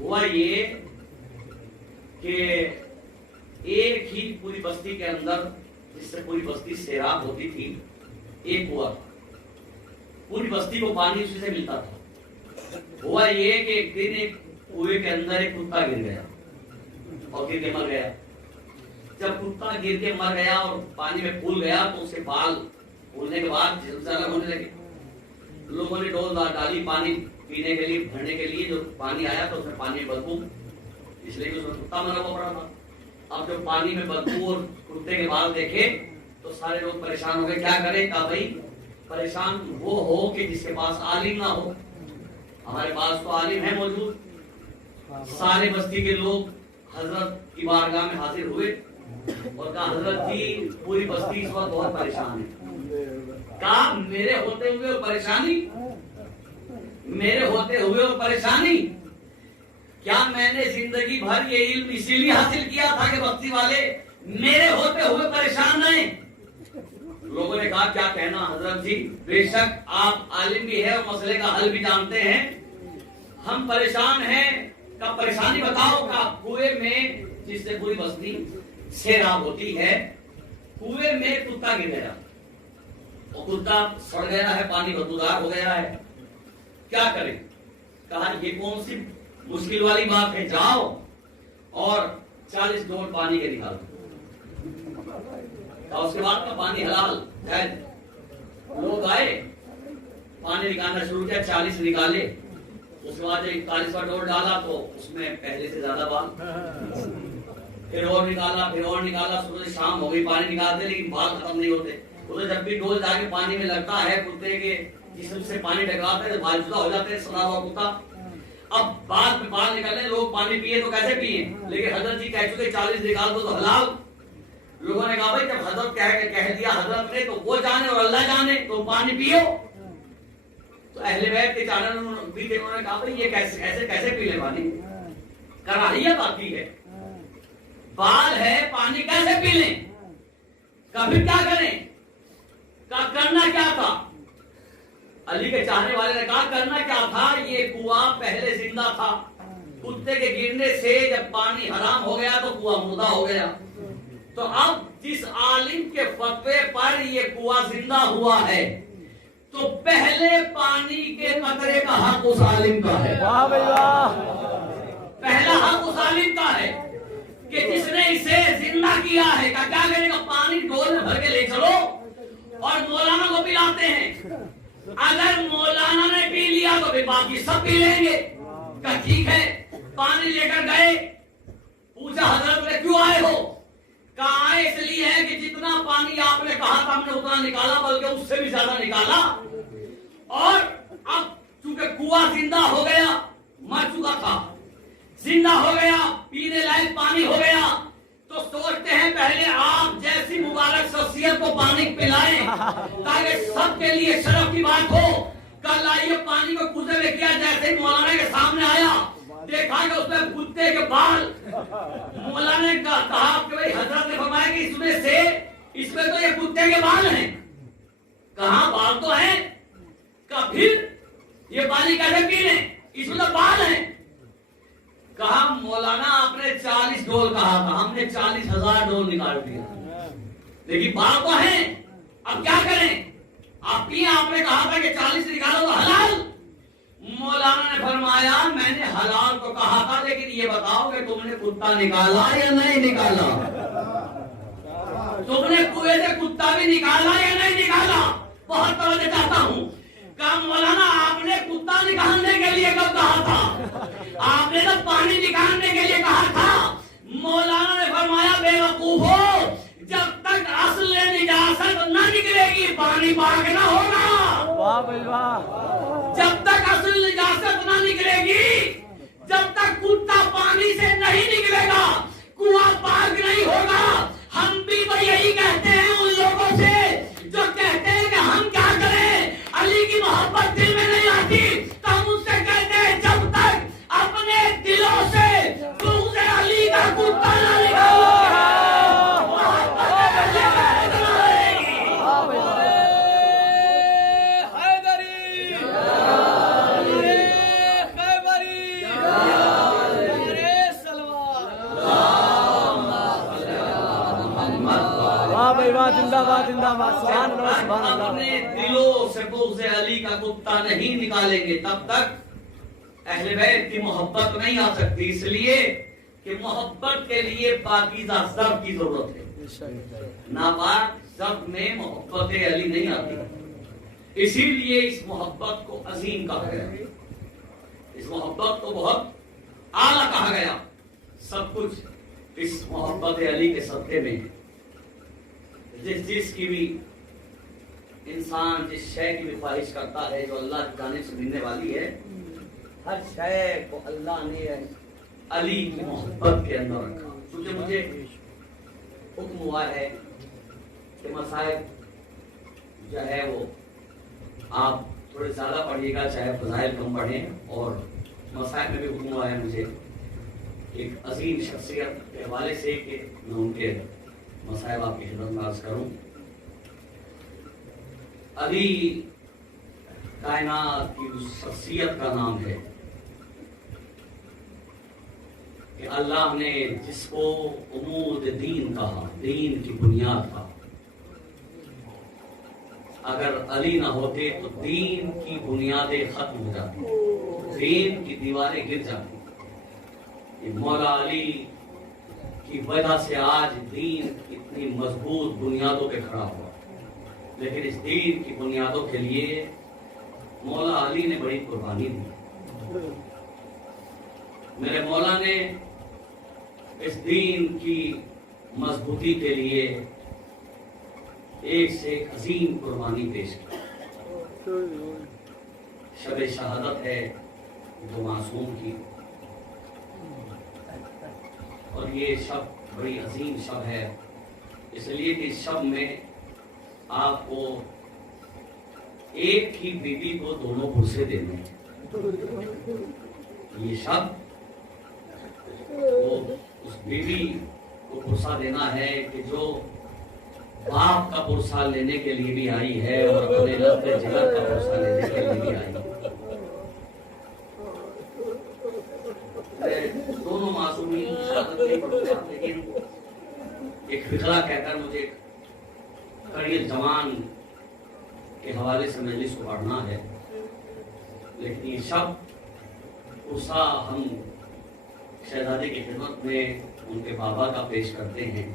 ہوا یہ کہ ایک ہی پوری بستی کے اندر جس سے پوری بستی سیراب ہوتی تھی، ایک کنواں تھا، پوری بستی کو پانی اسی سے ملتا تھا۔ ہوا یہ کہ ایک دن ایک کنویں کے اندر ایک کتا گر گیا اور گر کے مر گیا۔ جب کتا گر کے مر گیا اور پانی میں پھول گیا تو اس کے بال پھولنے کے بعد زلزلہ ہونے لگے، لوگوں نے ڈول ڈالی پانی پینے کے لیے، بھرنے کے لیے۔ جو پانی آیا تو اس میں پانی بدبو، اس لیے کہ اس میں کتا مرا ہوا پڑا تھا۔ اب جب پانی میں بدبو اور کتے کے بال دیکھے تو سارے لوگ پریشان ہو گئے. کیا کریں؟ کہا بھائی پریشان وہ ہو کہ جس کے پاس عالم نہ ہو. ہمارے پاس تو عالم ہے موجود. سارے بستی کے لوگ حضرت کی بارگاہ میں حاضر ہوئے اور کہا حضرت جی پوری بستی اس وقت بہت پریشان ہے. کہا میرے ہوتے ہوئے اور پریشانی، میرے ہوتے ہوئے اور پریشانی، کیا میں نے زندگی بھر یہ علم اسی لیے حاصل کیا تھا کہ بستی والے میرے ہوتے ہوئے پریشان رہیں؟ لوگوں نے کہا کیا کہنا حضرت جی، بے شک آپ عالم بھی ہے اور مسئلے کا حل بھی جانتے ہیں، ہم پریشان ہیں. کا پریشانی بتاؤ. کا کنویں میں جس سے پوری بستی سیراب ہوتی ہے، کنویں میں کتا گر گیا اور کتا سڑ گیا ہے، پانی بدبودار ہو گیا ہے، کیا کریں؟ کہا یہ کون سی مشکل والی بات ہے، جاؤ اور 40 ڈول پانی کے نکالو. اس کے بعد کا پانی حلال ہے. لوگ آئے، پانی نکالنا شروع کیا، 40 نکالے. اس کے بعد جب 41واں ڈول ڈالا تو اس میں پہلے سے زیادہ بال. پھر اور نکالا، پھر اور نکالا. صبح شام ہو گئی، پانی نکالتے لیکن بال ختم نہیں ہوتے. ادھر جب بھی ڈول جا کے پانی میں لگتا ہے، کتے کے جسم سے پانی ٹکراتا ہے، بال جدا ہو جاتے ہیں، سنا ہوا کتا. اب بعد میں بال نکلنے، لوگ پانی پیے تو کیسے پیے؟ لیکن حضرت جی کہہ چکے 40 نکال دو تو حلال. لوگوں نے کہا بھائی جب حضرت کہہ دیا حضرت نے تو وہ جانے اور اللہ جانے، تو پانی پیو. تو اہل بیت کے چینل بھی تھے، انہوں نے کہا بھائی یہ کیسے پی لے پانی؟ کراہیت آتی ہے، بال ہے، پانی کیسے پی لیں؟ کبھی کیا کریں؟ کہا کرنا کیا تھا؟ علی کے چاہنے والے نے کہا کرنا کیا تھا؟ یہ کنواں پہلے زندہ تھا، کتے کے گرنے سے جب پانی حرام ہو گیا تو کنواں مردہ ہو گیا. تو اب جس عالم کے فتوے پر یہ کنواں زندہ ہوا ہے تو پہلے پانی کے قطرے کا حق اس عالم کا ہے. واہ بھائی واہ. پہلا حق اس عالم کا ہے کہ جس نے اسے زندہ کیا ہے. کیا کرے گا؟ پانی ڈول میں بھر کے لے چلو اور مولانا کو پلاتے ہیں. اگر مولانا نے پی لیا تو باقی سب پی لیں گے. کہا ٹھیک ہے. پانی لے کر گئے، پوچھا حضرت نے کیوں آئے ہو؟ کہا آئے اس لیے ہے کہ جتنا پانی آپ نے کہا تھا ہم نے اتنا نکالا، بلکہ اس سے بھی زیادہ نکالا. اور اب چونکہ کنواں زندہ ہو گیا، مر چکا تھا، زندہ ہو گیا، پینے لائق پانی ہو گیا، تو سوچتے ہیں پہلے آپ جیسی مبارک شخصیت کو پانی پلائیں تاکہ سب کے لیے شرف کی بات ہو. کل آئیے پانی کو کوزے میں کیا، جیسے ہی مولانا کے سامنے آیا دیکھا کہ اس میں کتے کے بال. مولانا نے کہا کہ بھائی حضرت نے فرمایا کہ اس میں تو یہ کتے کے بال ہیں. کہاں بال تو ہیں. کہا پھر یہ پانی کیسے پی لیں؟ اس میں تو بال ہیں. کہا مولانا آپ نے 40 ڈول کہا تھا، ہم نے 40,000 ڈول نکال دیا، لیکن بال تو ہیں. اب کیا کریں؟ آپ پیے، آپ نے کہا تھا کہ 40 نکالو تو حلال. مولانا نے فرمایا میں نے حلال تو کہا تھا، لیکن یہ بتاؤ کہ تم نے کتا نکالا یا نہیں نکالا؟ تم نے کنویں سے کتا بھی نکالا یا نہیں نکالا؟ بہت توجہ چاہتا ہوں. کہا مولانا آپ نے کتا نکالنے کے لیے کب کہا تھا؟ آپ نے تو پانی نکالنے کے لیے کہا تھا. مولانا نے فرمایا بے وقوفو، جب تک اصل نجاست نہ نکلے گی پانی پاک نہ ہوگا. واہ بھائی واہ. جب تک اصل نجاست نہ نکلے گی، جب تک کتا پانی سے نہیں نکلے گا، کنواں پاک نہیں ہوگا. ہم بھی تو یہی کہتے ہیں ان لوگوں سے جو کہتے ہیں کہ ہم کیا کریں، علی کی محبت دل میں نہیں آتی، تو ہم ان سے کہتے ہیں جب تک اپنے دلوں سے بغض علی کا کتا نہ نکالو اپنے دلوں سے بغض علی کا کتا نہیں نکالیں گے تب تک اہل بیت کی محبت نہیں آ سکتی. اس لیے کہ محبت کے لیے پاکیزہ ضرب کی ضرورت ہے. ناپاک ضرب میں محبت علی نہیں آتی. اسی لیے اس محبت کو عظیم کہا گیا، اس محبت کو بہت اعلیٰ کہا گیا. سب کچھ اس محبت علی کے صدقے میں جس کی بھی انسان جس شے کی بھی خواہش کرتا ہے جو اللہ کی جانب سے ملنے والی ہے، ہر شے کو اللہ نے علی کی محبت کے اندر رکھا. کیونکہ مجھے حکم ہوا ہے کہ مسائل جو ہے وہ آپ تھوڑے زیادہ پڑھیے گا، چاہے فضائل کم پڑھیں. اور مسائل میں بھی حکم ہوا ہے مجھے ایک عظیم شخصیت کے حوالے سے کہ میں ان کے مسائل آپ کی خدمت میں عرض کروں. علی کائنات کی اس شخصیت کا نام ہے کہ اللہ نے جس کو عمود دین کہا، دین کی بنیاد کہا. اگر علی نہ ہوتے تو دین کی بنیادیں ختم ہو جاتی، دین کی دیواریں گر جاتی. مولا علی کی وجہ سے آج دین اتنی مضبوط بنیادوں پہ کھڑا ہوا. لیکن اس دین کی بنیادوں کے لیے مولا علی نے بڑی قربانی دی. میرے مولا نے اس دین کی مضبوطی کے لیے ایک سے ایک عظیم قربانی پیش کی. شب شہادت ہے جو معصوم کی، اور یہ شب بڑی عظیم شب ہے اس لیے کہ اس شب میں آپ کو ایک ہی بیوی کو دونوں پرسے دینے ہیں. یہ شب تو اس بیوی کو پرسا دینا ہے کہ جو باپ کا پرسا لینے کے لیے بھی آئی ہے اور اپنے لفظ جگر کا پرسا لینے کے لیے بھی آئی ہے. دونوں معصومین شہادت نہیں پڑھتے، لیکن ایک فقرہ کہہ کر مجھے قریب زمان کے حوالے سے مجلس کو پڑھنا ہے. لیکن یہ شب پرسا ہم شہزادے کی خدمت میں ان کے بابا کا پیش کرتے ہیں،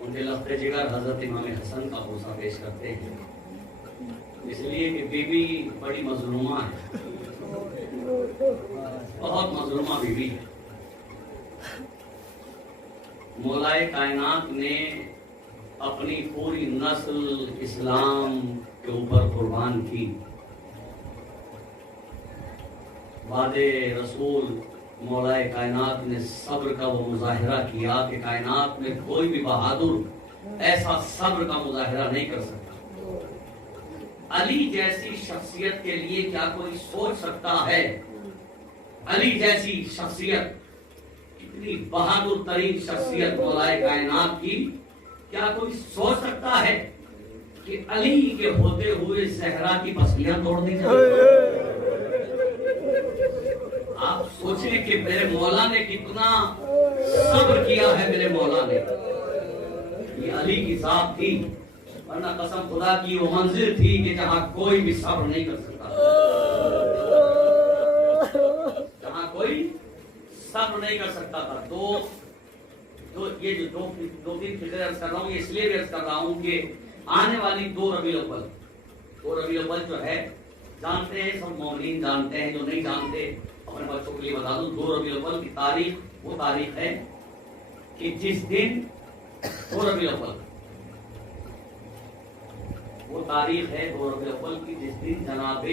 ان کے لفظ جگر حضرت امام حسن کا پرسا پیش کرتے ہیں. اس لیے کہ بی بی بڑی مظلومہ ہے، بہت مظلومہ بی بی ہے. مولائے کائنات نے اپنی پوری نسل اسلام کے اوپر قربان کی. بعد رسول مولائے کائنات نے صبر کا وہ مظاہرہ کیا کہ کائنات میں کوئی بھی بہادر ایسا صبر کا مظاہرہ نہیں کر سکتا. علی جیسی شخصیت کے لیے کیا کوئی سوچ سکتا ہے؟ علی جیسی شخصیت، کتنی بہادر ترین شخصیت مولائے کائنات کی، کیا کوئی سوچ سکتا ہے کہ علی کے ہوتے ہوئے صحرا کی پسلیاں توڑ دی جائیں؟ آپ سوچیں کہ میرے مولا نے کتنا صبر کیا ہے. میرے مولا نے، یہ علی کی ذات تھی، ورنہ قسم خدا کی وہ منزل تھی کہ جہاں کوئی بھی صبر نہیں کر سکتا، جہاں کوئی صبر نہیں کر سکتا تھا. یہ جو دو تین فکریں عرض کر رہا ہوں، یہ اس لیے بھی عرض کر رہا ہوں کہ آنے والی 2 ربیع الاول جو ہے، جانتے ہیں سب مومنین جانتے ہیں، جو نہیں جانتے اپنے بچوں کے لیے بتا دوں. 2 ربیع الاول کی تاریخ وہ تاریخ ہے کہ جس دن 2 ربیع الاول وہ تاریخ ہے 2 ربیع الاول کی، جس دن جناب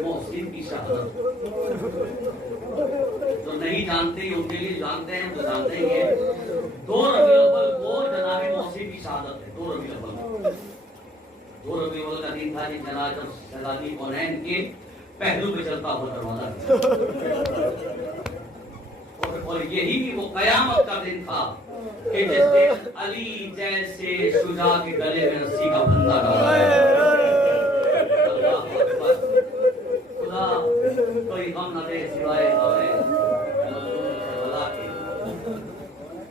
محسن کی شہادت. جو نہیں جانتے ان کے لیے جانتے ہیں، جو جانتے ہیں 2 ربیع الاول وہ جناب محسن کی شہادت ہے. 2 ربیع الاول 2 ربیع الاول کا دن تھا جس جناب شہزادی کونین کے پہلو پہ چلتا ہوا دروازہ، اور یہی وہ قیامت کا دن تھا کہ جس دن علی جیسے شجاع کے گلے میں رسی کا پھندا ڈالا. خدا کوئی غم نہ دے سوائے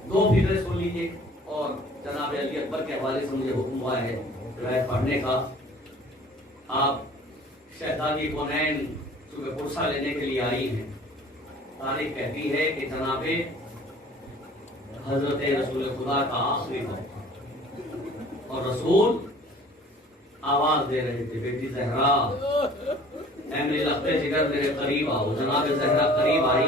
دو فکریں سن لیجیے. اور جناب علی اکبر کے حوالے سے مجھے حکم ہوا ہے روایت پڑھنے کا. آپ شہزادی کونین چونکہ پرسا لینے کے لیے آئی ہیں، تاریخ کہتی ہے کہ جناب حضرت رسول خدا کا آخری وقت، اور رسول آواز دے رہے تھے، بیٹی زہرا اے میرے لفظ جگر میرے قریب آؤ. جناب زہرا قریب آئی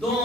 2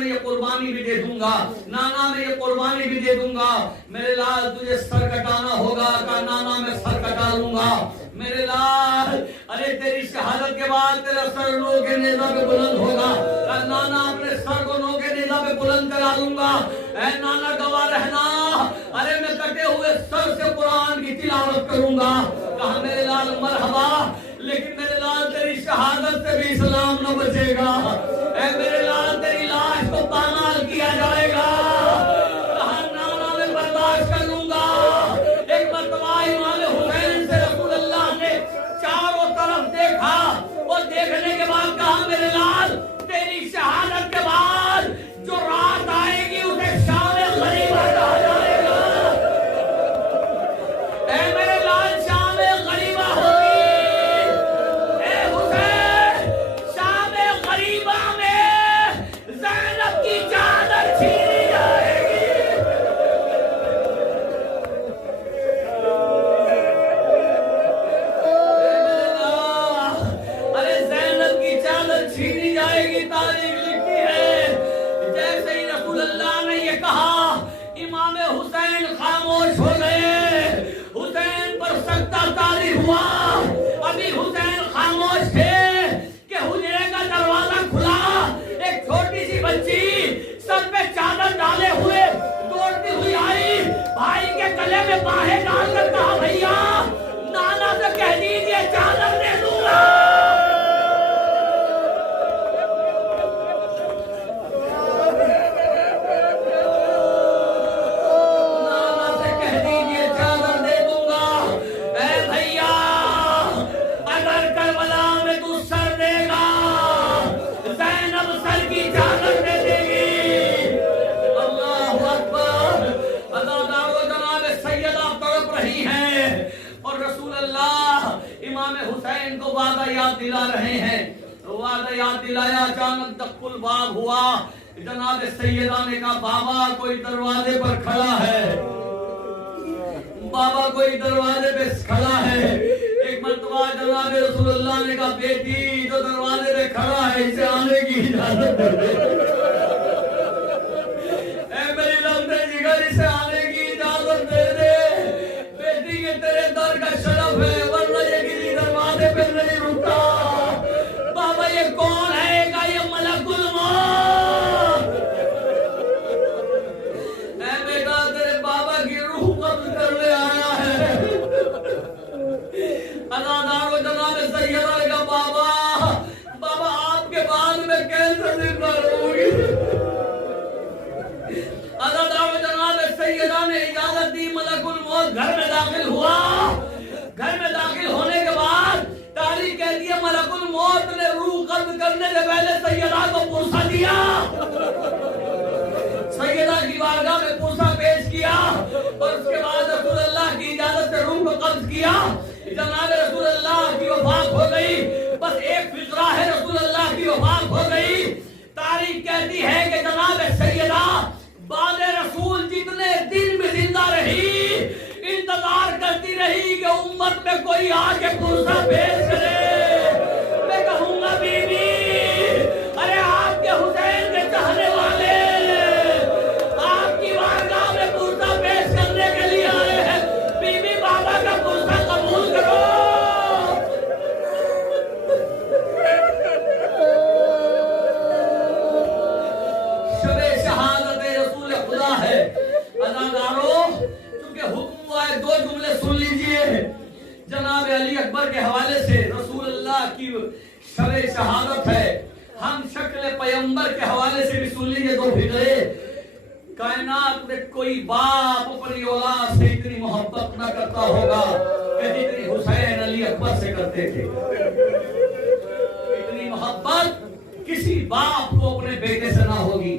میں یہ قربانی بھی دے دوں گا، نانا میں یہ قربانی بھی دے دوں گا، میرے لال تجھے سر کٹانا ہوگا، کہا نانا میں سر کٹا لوں گا، میرے لال ارے تیری شہادت کے بعد تیرا سر نو کے نیزہ پہ بلند ہوگا، کہا نانا اپنے سر کو نو کے نیزہ پہ بلند کرا لوں گا، اے نانا گواہ رہنا، ارے میں کٹے ہوئے سر سے قرآن کی تلاوت کروں گا، کہا میرے لال مرحبا، لیکن میرے لال تیری شہادت سے بھی اسلام نہ بچے گا، اے میرے لال تیری لاش کو پامال کیا جائے گا، کہا نانا میں برداشت کر لوں گا۔ ایک مرتبہ امام حسین سے رسول اللہ نے چاروں طرف دیکھا، اور دیکھنے کے بعد کہا میرے لال تیری شہادت کے بعد جو رات آئے گی اسے شام غریبہ کہا جائے گا، اے میرے لال شام غریبہ ہوگی، اے حسین شام غریبہ میں زینب کی چادر چھینی جائے گی، ارے زینب کی چادر چھینی جائے گی۔ تاریخ لکھتی ہے جیسے ہی رسول اللہ نے یہ کہا امام حسین خاموش ہو گئے، حسین پر سکتہ طاری ہوا، ابھی حسین خاموش تھے کہ حجرے کا دروازہ کھلا، ایک چھوٹی سی بچی سر پہ چادر ڈالے ہوئے دوڑتی ہوئی آئی، بھائی کے گلے میں باہیں ڈال کر کہا بھیا نانا سے کہہ دیجئے چادر دے دوں گا، حسین کو وعدہ یاد دلا رہے ہیں، وعدہ یاد دلایا، اچانک دق الباب ہوا، جناب سیدہ نے کہا بابا کوئی دروازے پر کھڑا ہے، بابا کوئی دروازے پہ کھڑا ہے، ایک مرتبہ جناب رسول اللہ نے کہا بیٹی جو دروازے پہ کھڑا ہے اسے آنے کی اجازت دے دے، اے میری لمبے جگر اسے آنے کی اجازت دے دے، بیٹی یہ تیرے در کا شرف ہے ورنہ یہ کسی دروازے پہ نہیں رکتا، بابا یہ کون ہے؟ کہا یہ ملک الموت، اے بیٹا تیرے بابا کی روح قبض کرنے آیا ہے، ادادار و جناب سیدہ نے کہا بابا آپ کے بعد میں کیسے زندہ رہوں گی، ادادار و جناب سیدہ نے اجازت دی، ملک الموت گھر میں داخل ہوا، گھر میں داخل ہونے کے بعد تاریخ کہتی ہے ملک الموت نے روح قبض کرنے سے پہلے سیدہ کو پوسا دیا، سیدہ کی بارگاہ میں پوسا پیش کیا، اور اس کے بعد رسول اللہ کی اجازت سے روح کو قبض کیا، جناب رسول اللہ کی وفات ہو گئی، بس ایک فقرہ ہے رسول اللہ کی وفات ہو گئی، تاریخ کہتی ہے کہ جناب سیدہ بعد رسول جتنے دن میں زندہ رہی انتظار کرتی رہی کہ امت میں کوئی آگے پرسہ پیش کرے، میں کہوں گا بی بی ارے آپ کے حسین کے چاہنے والے آپ کی بارگاہ میں پرسہ پیش کرنے کے لیے آئے ہیں، بی بی بابا کا پرسہ قبول کرو، شب شہادت رسول خدا ہے، اداداروں چونکہ حکم ہوا ہے دو جملے سن لیجئے، جناب علی اکبر کے حوالے سے رسول اللہ کی شب شہادت ہے، ہم شکل پیغمبر کے حوالے سے بھی سن لیجئے دو فقرے، کائنات میں کوئی باپ اپنی اولاد سے اتنی محبت نہ کرتا ہوگا کہ جتنی حسین علی اکبر سے کرتے تھے، اتنی محبت کسی باپ کو اپنے بیٹے سے نہ ہوگی،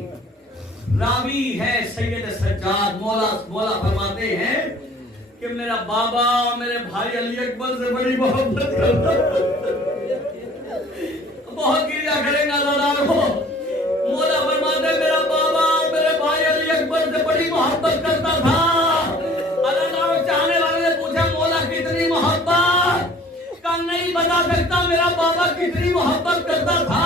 راوی ہے سید سجاد مولا فرماتے ہیں کہ میرا بابا میرے بھائی علی اکبر سے بڑی محبت کرتا، بہت گریا کریں گا دادار کو، مولا فرماتے میرا بابا میرے بھائی علی اکبر سے بڑی محبت کرتا تھا، اللہ چاہنے والے نے پوچھا مولا کتنی محبت؟ کہا نہیں بتا سکتا میرا بابا کتنی محبت کرتا تھا،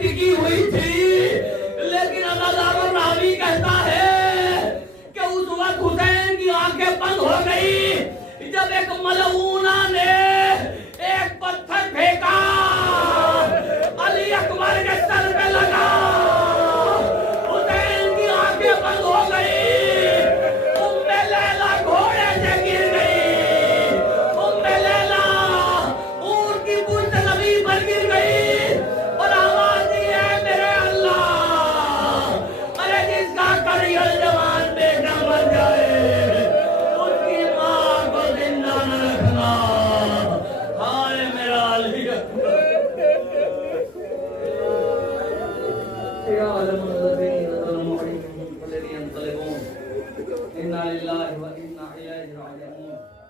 ٹکی ہوئی تھی، لیکن ازادار راوی کہتا ہے کہ اس وقت حسین کی آنکھیں بند ہو گئی جب ایک ملعونہ نے ایک پتھر پھینکا، علی اکبر کے سر پہ لگا، حسین کی آنکھیں بند ہو گئی، ام لیلا گھوڑے سے گر گئی، ام لیلا اونٹ کی پشت نبی پر گر گئی اور آواز دی ہے میرے اللہ، ارے جس کا کریل جوان بیٹا مر جائے اس کی ماں کو زندہ نہ رکھنا، ہائے میرا علی یا عالم الذین ظلموا علیہم فلن ينقلبون انا للہ و انا الیہ راجعون۔